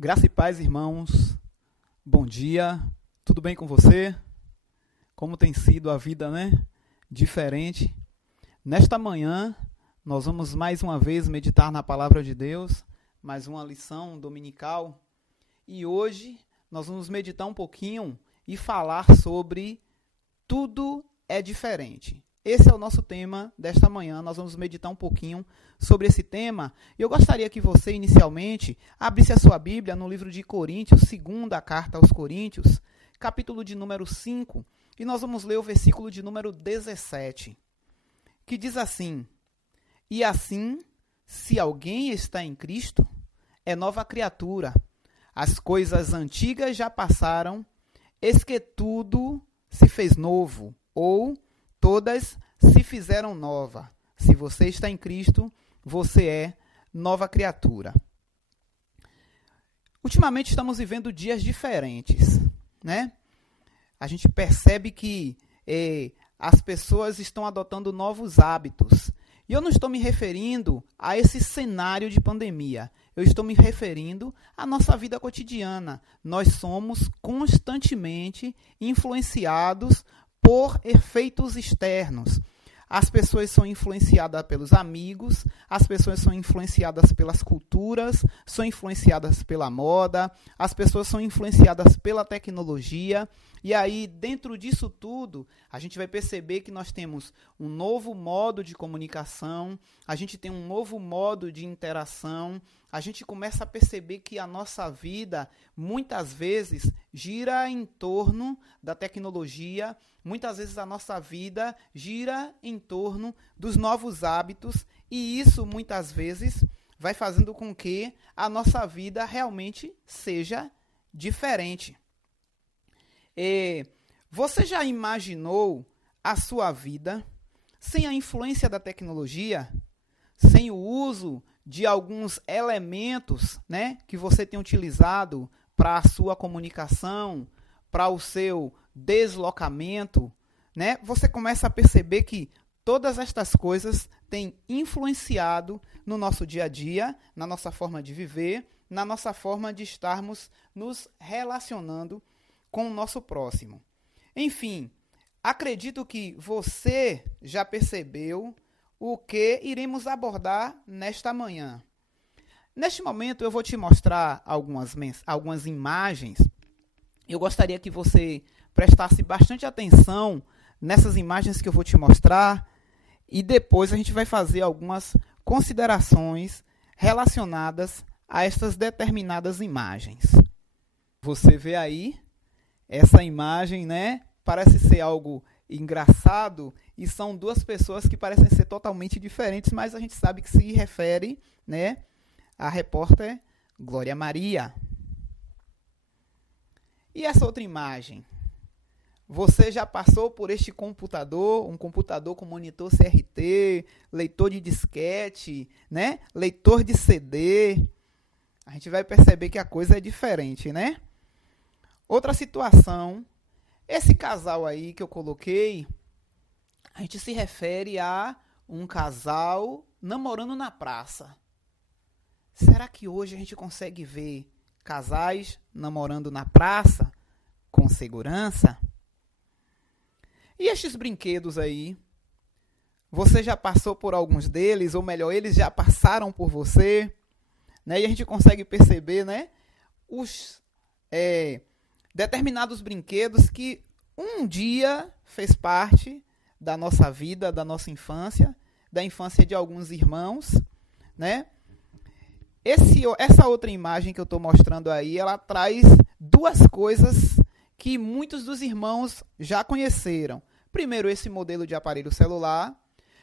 Graça e paz, irmãos. Bom dia. Tudo bem com você? Como tem sido a vida, né? Diferente. Nesta manhã, nós vamos mais uma vez meditar na palavra de Deus, mais uma lição dominical. E hoje nós vamos meditar um pouquinho e falar sobre tudo é diferente. Esse é o nosso tema desta manhã. Nós vamos meditar um pouquinho sobre esse tema. E eu gostaria que você, inicialmente, abrisse a sua Bíblia no livro de Coríntios, segunda carta aos Coríntios, capítulo de número 5, e nós vamos ler o versículo de número 17, que diz assim: E assim, se alguém está em Cristo, é nova criatura. As coisas antigas já passaram, eis que tudo se fez novo, ou todas se fizeram nova. Se você está em Cristo, você é nova criatura. Ultimamente estamos vivendo dias diferentes, né? A gente percebe que as pessoas estão adotando novos hábitos. E eu não estou me referindo a esse cenário de pandemia. Eu estou me referindo à nossa vida cotidiana. Nós somos constantemente influenciados por efeitos externos. As pessoas são influenciadas pelos amigos, as pessoas são influenciadas pelas culturas, são influenciadas pela moda, as pessoas são influenciadas pela tecnologia. E aí, dentro disso tudo, a gente vai perceber que nós temos um novo modo de comunicação, a gente tem um novo modo de interação, a gente começa a perceber que a nossa vida, muitas vezes, gira em torno da tecnologia, muitas vezes a nossa vida gira em torno dos novos hábitos, e isso, muitas vezes, vai fazendo com que a nossa vida realmente seja diferente. Você já imaginou a sua vida sem a influência da tecnologia, sem o uso de alguns elementos, né, que você tem utilizado para a sua comunicação, para o seu deslocamento, né? Você começa a perceber que todas estas coisas têm influenciado no nosso dia a dia, na nossa forma de viver, na nossa forma de estarmos nos relacionando com o nosso próximo. Enfim, acredito que você já percebeu o que iremos abordar nesta manhã. Neste momento eu vou te mostrar algumas imagens. Eu gostaria que você prestasse bastante atenção nessas imagens que eu vou te mostrar e depois a gente vai fazer algumas considerações relacionadas a estas determinadas imagens. Você vê aí essa imagem, né? Parece ser algo engraçado e são duas pessoas que parecem ser totalmente diferentes, mas a gente sabe que se refere, né, à repórter Glória Maria. E essa outra imagem? Você já passou por este computador, um computador com monitor CRT, leitor de disquete, né? Leitor de CD. A gente vai perceber que a coisa é diferente, né? Outra situação, esse casal aí que eu coloquei, a gente se refere a um casal namorando na praça. Será que hoje a gente consegue ver casais namorando na praça com segurança? E estes brinquedos aí? Você já passou por alguns deles, ou melhor, eles já passaram por você, né? E a gente consegue perceber, né, os determinados brinquedos que um dia fez parte da nossa vida, da nossa infância, da infância de alguns irmãos, né? Essa outra imagem que eu estou mostrando aí, ela traz duas coisas que muitos dos irmãos já conheceram. Primeiro, esse modelo de aparelho celular.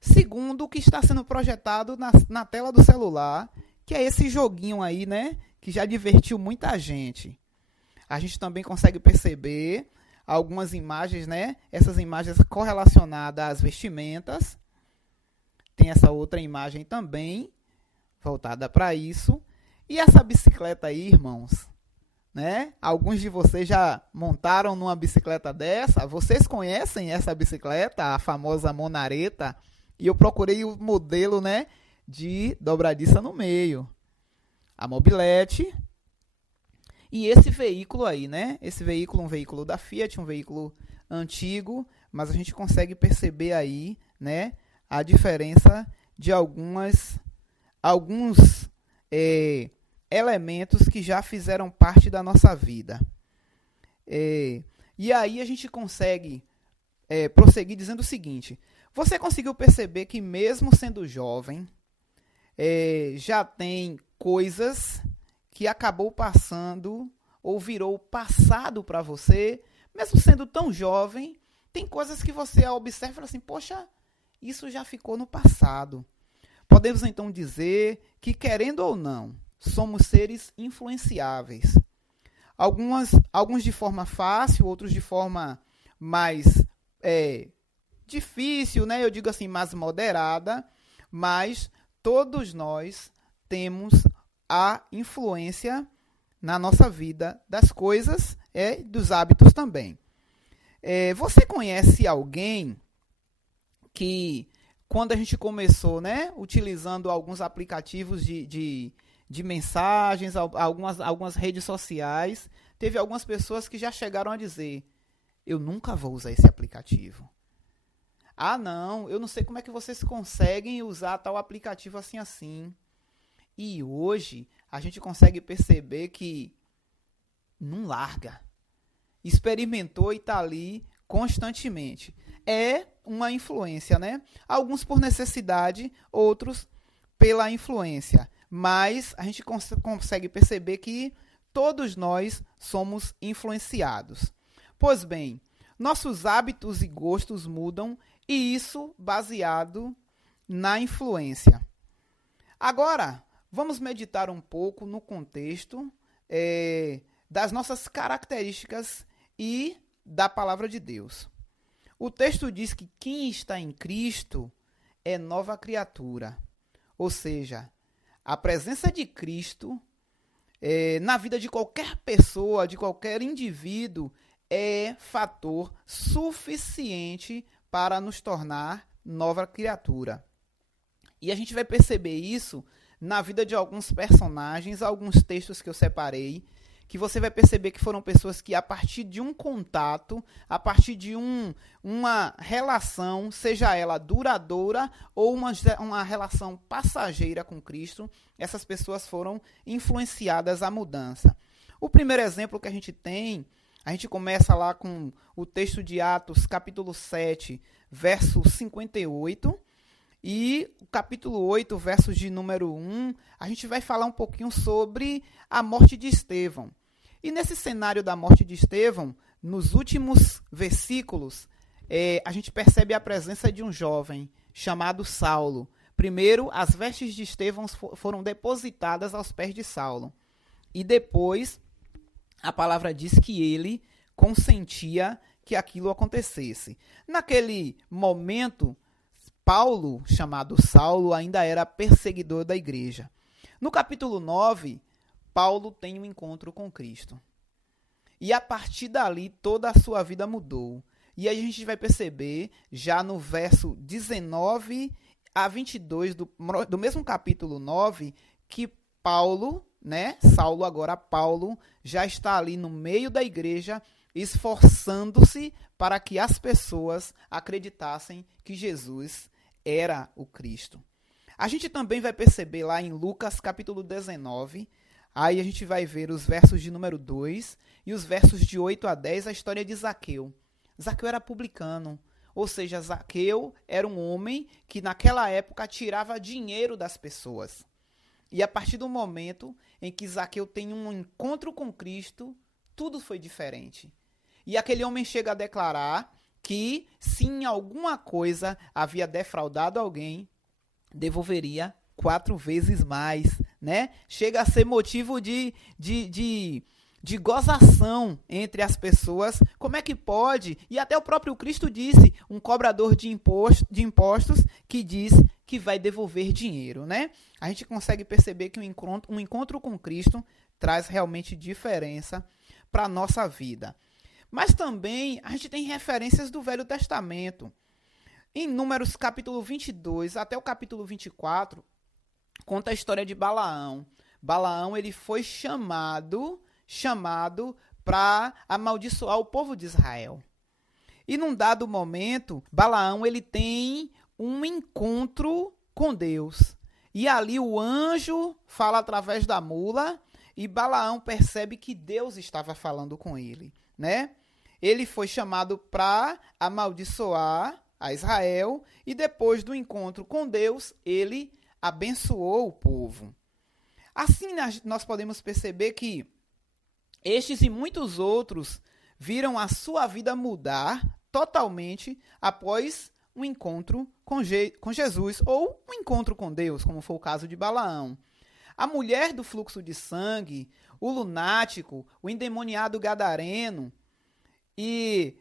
Segundo, o que está sendo projetado na tela do celular, que é esse joguinho aí, né, que já divertiu muita gente. A gente também consegue perceber algumas imagens, né, essas imagens correlacionadas às vestimentas. Tem essa outra imagem também, voltada para isso. E essa bicicleta aí, irmãos, né? Alguns de vocês já montaram numa bicicleta dessa. Vocês conhecem essa bicicleta, a famosa Monareta? E eu procurei o modelo, né, de dobradiça no meio. A mobilete E esse veículo aí, né? Esse veículo, um veículo da Fiat, um veículo antigo, mas a gente consegue perceber aí, né, a diferença de alguns elementos que já fizeram parte da nossa vida. E aí a gente consegue prosseguir dizendo o seguinte: você conseguiu perceber que mesmo sendo jovem, já tem coisas que acabou passando ou virou passado para você, mesmo sendo tão jovem, tem coisas que você observa e fala assim, poxa, isso já ficou no passado. Podemos então dizer que, querendo ou não, somos seres influenciáveis. Alguns de forma fácil, outros de forma mais difícil, né? Eu digo assim, mais moderada, mas todos nós temos a influência na nossa vida das coisas e dos hábitos também. Você conhece alguém que, quando a gente começou, né, utilizando alguns aplicativos de mensagens, algumas redes sociais, teve algumas pessoas que já chegaram a dizer, eu nunca vou usar esse aplicativo. Ah, não, eu não sei como é que vocês conseguem usar tal aplicativo assim. E hoje a gente consegue perceber que não larga. Experimentou e está ali constantemente. É uma influência, né? Alguns por necessidade, outros pela influência. Mas a gente consegue perceber que todos nós somos influenciados. Pois bem, nossos hábitos e gostos mudam, e isso baseado na influência. Agora, vamos meditar um pouco no contexto das nossas características e da palavra de Deus. O texto diz que quem está em Cristo é nova criatura. Ou seja, a presença de Cristo na vida de qualquer pessoa, de qualquer indivíduo, é fator suficiente para nos tornar nova criatura. E a gente vai perceber isso na vida de alguns personagens, alguns textos que eu separei, que você vai perceber que foram pessoas que, a partir de um contato, a partir de uma relação, seja ela duradoura ou uma relação passageira com Cristo, essas pessoas foram influenciadas à mudança. O primeiro exemplo que a gente começa lá com o texto de Atos, capítulo 7, verso 58, e o capítulo 8, versos de número 1, a gente vai falar um pouquinho sobre a morte de Estevão. E nesse cenário da morte de Estevão, nos últimos versículos, a gente percebe a presença de um jovem chamado Saulo. Primeiro, as vestes de Estevão foram depositadas aos pés de Saulo. E depois, a palavra diz que ele consentia que aquilo acontecesse. Naquele momento, Paulo, chamado Saulo, ainda era perseguidor da igreja. No capítulo 9, Paulo tem um encontro com Cristo. E a partir dali, toda a sua vida mudou. E aí a gente vai perceber, já no verso 19 a 22 do mesmo capítulo 9, que Paulo, né, Saulo agora Paulo, já está ali no meio da igreja, esforçando-se para que as pessoas acreditassem que Jesus era o Cristo. A gente também vai perceber lá em Lucas capítulo 19, aí a gente vai ver os versos de número 2 e os versos de 8 a 10, a história de Zaqueu. Zaqueu era publicano, ou seja, Zaqueu era um homem que naquela época tirava dinheiro das pessoas. E a partir do momento em que Zaqueu tem um encontro com Cristo, tudo foi diferente. E aquele homem chega a declarar que, se em alguma coisa havia defraudado alguém, devolveria 4 vezes mais, né? Chega a ser motivo de gozação entre as pessoas. Como é que pode? E até o próprio Cristo disse, um cobrador de impostos que diz que vai devolver dinheiro, né? A gente consegue perceber que um encontro com Cristo traz realmente diferença para a nossa vida. Mas também a gente tem referências do Velho Testamento. Em Números capítulo 22 até o capítulo 24, conta a história de Balaão. Balaão ele foi chamado chamado para amaldiçoar o povo de Israel. E num dado momento, Balaão ele tem um encontro com Deus. E ali o anjo fala através da mula e Balaão percebe que Deus estava falando com ele, né? Ele foi chamado para amaldiçoar a Israel e depois do encontro com Deus, ele abençoou o povo. Assim, nós podemos perceber que estes e muitos outros viram a sua vida mudar totalmente após um encontro com Jesus ou um encontro com Deus, como foi o caso de Balaão. A mulher do fluxo de sangue, o lunático, o endemoniado gadareno e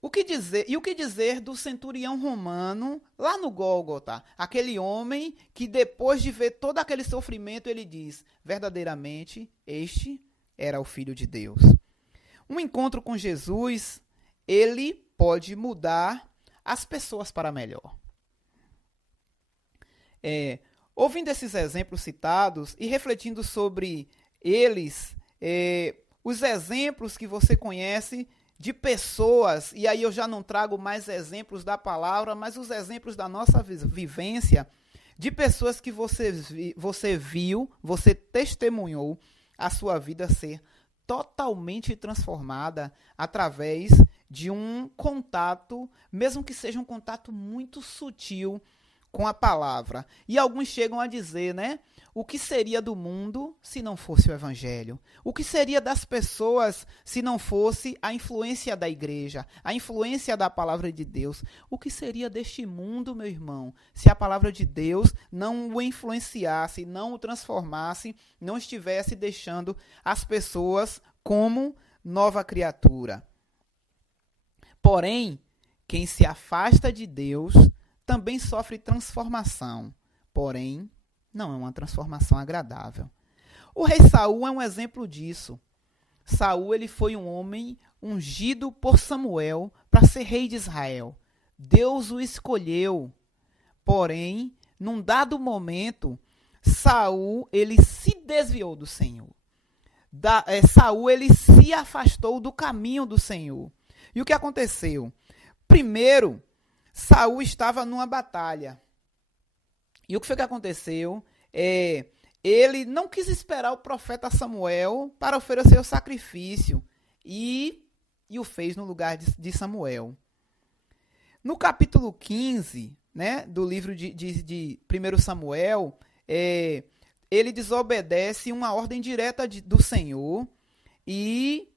o que dizer do centurião romano lá no Gólgota, aquele homem que depois de ver todo aquele sofrimento ele diz, verdadeiramente este era o Filho de Deus. Um encontro com Jesus, ele pode mudar as pessoas para melhor. Ouvindo esses exemplos citados e refletindo sobre eles, os exemplos que você conhece de pessoas, e aí eu já não trago mais exemplos da palavra, mas os exemplos da nossa vivência, de pessoas que você viu, você testemunhou a sua vida ser totalmente transformada através de um contato, mesmo que seja um contato muito sutil com a palavra. E alguns chegam a dizer, né? O que seria do mundo se não fosse o evangelho? O que seria das pessoas se não fosse a influência da igreja, a influência da palavra de Deus? O que seria deste mundo, meu irmão, se a palavra de Deus não o influenciasse, não o transformasse, não estivesse deixando as pessoas como nova criatura? Porém, quem se afasta de Deus também sofre transformação, porém, não é uma transformação agradável. O rei Saul é um exemplo disso. Saul ele foi um homem ungido por Samuel para ser rei de Israel. Deus o escolheu, porém, num dado momento, Saul ele se desviou do Senhor. Saul ele se afastou do caminho do Senhor. E o que aconteceu? Primeiro, Saul estava numa batalha. E o que foi que aconteceu? Ele não quis esperar o profeta Samuel para oferecer o sacrifício. E o fez no lugar de Samuel. No capítulo 15, né, do livro de 1 Samuel, ele desobedece uma ordem direta do Senhor e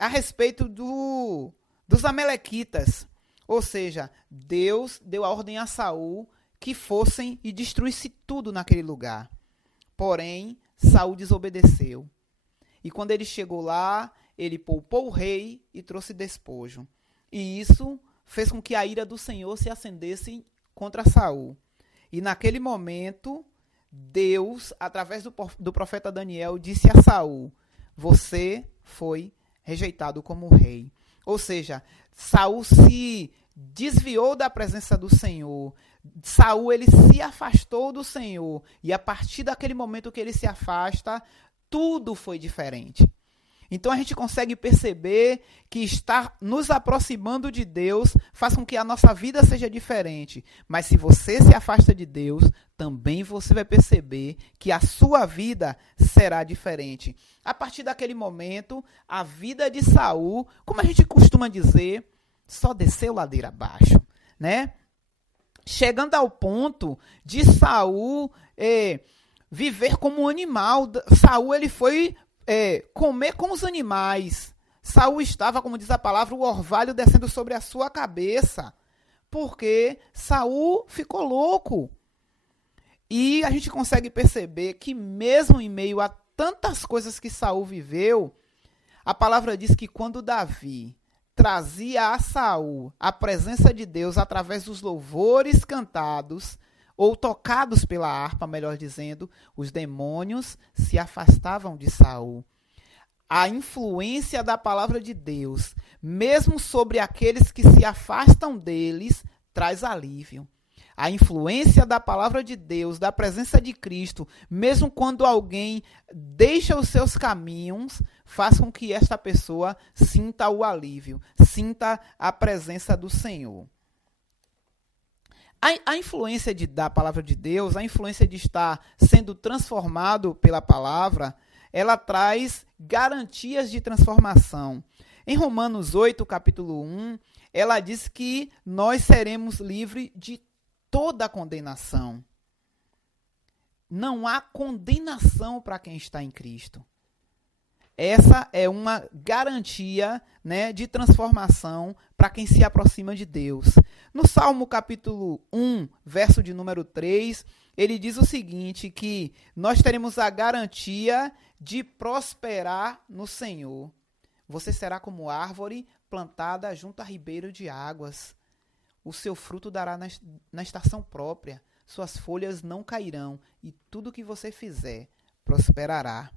a respeito dos amalequitas. Ou seja, Deus deu a ordem a Saul que fossem e destruísse tudo naquele lugar. Porém, Saul desobedeceu. E quando ele chegou lá, ele poupou o rei e trouxe despojo. E isso fez com que a ira do Senhor se acendesse contra Saul. E naquele momento, Deus, através do profeta Daniel, disse a Saul: você foi rejeitado como rei. Ou seja, Saul se desviou da presença do Senhor. Saul ele se afastou do Senhor. E a partir daquele momento que ele se afasta, tudo foi diferente. Então a gente consegue perceber que estar nos aproximando de Deus faz com que a nossa vida seja diferente. Mas se você se afasta de Deus, também você vai perceber que a sua vida será diferente. A partir daquele momento, a vida de Saul, como a gente costuma dizer, só desceu ladeira abaixo, né? Chegando ao ponto de Saul viver como um animal. Saul ele foi comer com os animais. Saul estava, como diz a palavra, o orvalho descendo sobre a sua cabeça, porque Saul ficou louco. E a gente consegue perceber que mesmo em meio a tantas coisas que Saul viveu, a palavra diz que quando Davi trazia a Saul a presença de Deus através dos louvores cantados, ou tocados pela harpa, melhor dizendo, os demônios se afastavam de Saul. A influência da palavra de Deus, mesmo sobre aqueles que se afastam deles, traz alívio. A influência da palavra de Deus, da presença de Cristo, mesmo quando alguém deixa os seus caminhos, faz com que esta pessoa sinta o alívio, sinta a presença do Senhor. A influência da palavra de Deus, a influência de estar sendo transformado pela palavra, ela traz garantias de transformação. Em Romanos 8, capítulo 1, ela diz que nós seremos livres de toda a condenação. Não há condenação para quem está em Cristo. Essa é uma garantia, né, de transformação para quem se aproxima de Deus. No Salmo capítulo 1, verso de número 3, ele diz o seguinte, que nós teremos a garantia de prosperar no Senhor. Você será como árvore plantada junto a ribeiro de águas. O seu fruto dará na estação própria. Suas folhas não cairão e tudo que você fizer prosperará.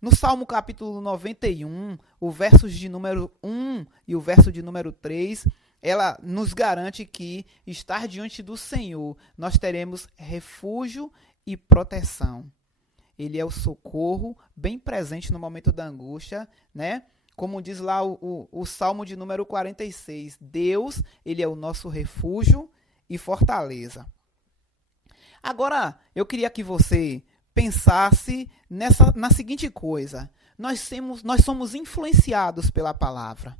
No Salmo capítulo 91, o versos de número 1 e o verso de número 3, ela nos garante que estar diante do Senhor, nós teremos refúgio e proteção. Ele é o socorro bem presente no momento da angústia, né? Como diz lá o Salmo de número 46, Deus, ele é o nosso refúgio e fortaleza. Agora, eu queria que você pensasse na seguinte coisa. Nós somos influenciados pela palavra.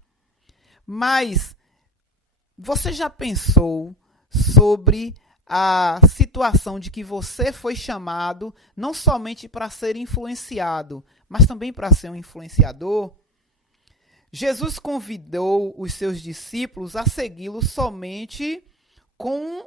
Mas você já pensou sobre a situação de que você foi chamado não somente para ser influenciado, mas também para ser um influenciador? Jesus convidou os seus discípulos a segui-lo somente com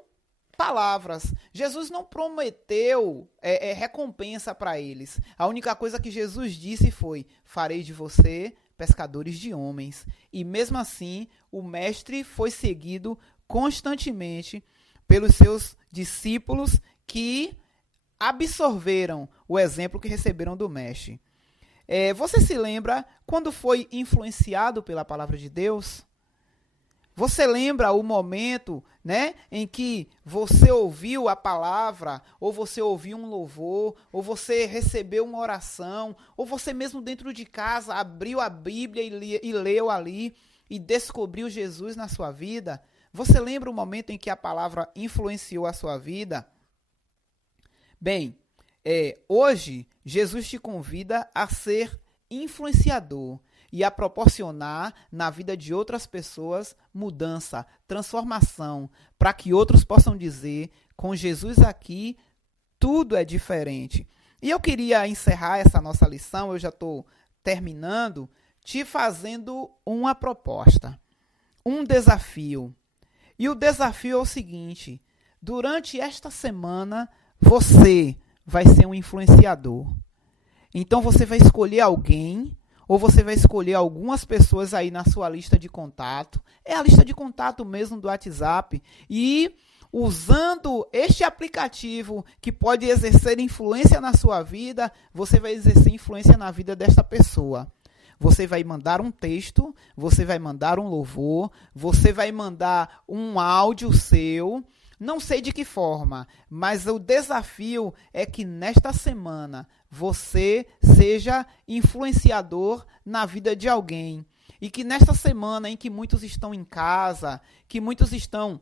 palavras. Jesus não prometeu recompensa para eles. A única coisa que Jesus disse foi: farei de você pescadores de homens. E mesmo assim, o mestre foi seguido constantemente pelos seus discípulos que absorveram o exemplo que receberam do mestre. Você se lembra quando foi influenciado pela palavra de Deus? Você lembra o momento, né, em que você ouviu a palavra, ou você ouviu um louvor, ou você recebeu uma oração, ou você mesmo dentro de casa abriu a Bíblia e leu ali e descobriu Jesus na sua vida? Você lembra o momento em que a palavra influenciou a sua vida? Bem, hoje Jesus te convida a ser influenciador e a proporcionar na vida de outras pessoas mudança, transformação, para que outros possam dizer: com Jesus aqui, tudo é diferente. E eu queria encerrar essa nossa lição, eu já estou terminando, te fazendo uma proposta, um desafio. E o desafio é o seguinte: durante esta semana, você vai ser um influenciador. Então você vai escolher alguém, ou você vai escolher algumas pessoas aí na sua lista de contato. É a lista de contato mesmo do WhatsApp. E usando este aplicativo que pode exercer influência na sua vida, você vai exercer influência na vida desta pessoa. Você vai mandar um texto, você vai mandar um louvor, você vai mandar um áudio seu. Não sei de que forma, mas o desafio é que nesta semana você seja influenciador na vida de alguém. E que nesta semana em que muitos estão em casa, que muitos estão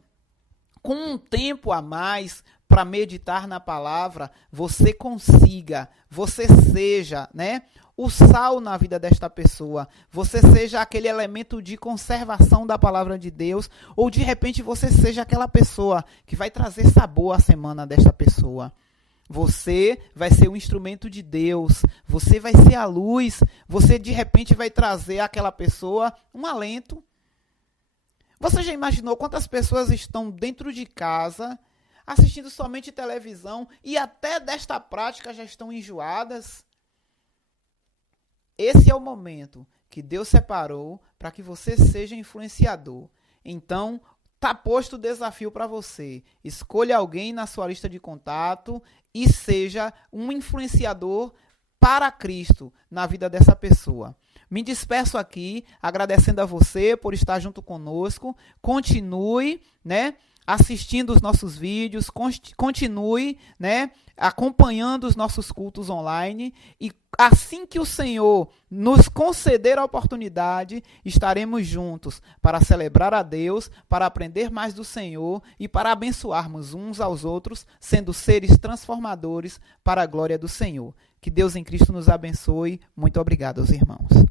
com um tempo a mais para meditar na palavra, você consiga, você seja, né, o sal na vida desta pessoa, você seja aquele elemento de conservação da palavra de Deus, ou de repente você seja aquela pessoa que vai trazer sabor à semana desta pessoa. Você vai ser o instrumento de Deus, você vai ser a luz, você de repente vai trazer àquela pessoa um alento. Você já imaginou quantas pessoas estão dentro de casa, assistindo somente televisão e até desta prática já estão enjoadas? Esse é o momento que Deus separou para que você seja influenciador. Então, está posto o desafio para você. Escolha alguém na sua lista de contato e seja um influenciador para Cristo na vida dessa pessoa. Me despeço aqui, agradecendo a você por estar junto conosco. Continue, né, assistindo os nossos vídeos, continue, né, acompanhando os nossos cultos online e assim que o Senhor nos conceder a oportunidade, estaremos juntos para celebrar a Deus, para aprender mais do Senhor e para abençoarmos uns aos outros, sendo seres transformadores para a glória do Senhor. Que Deus em Cristo nos abençoe. Muito obrigado aos irmãos.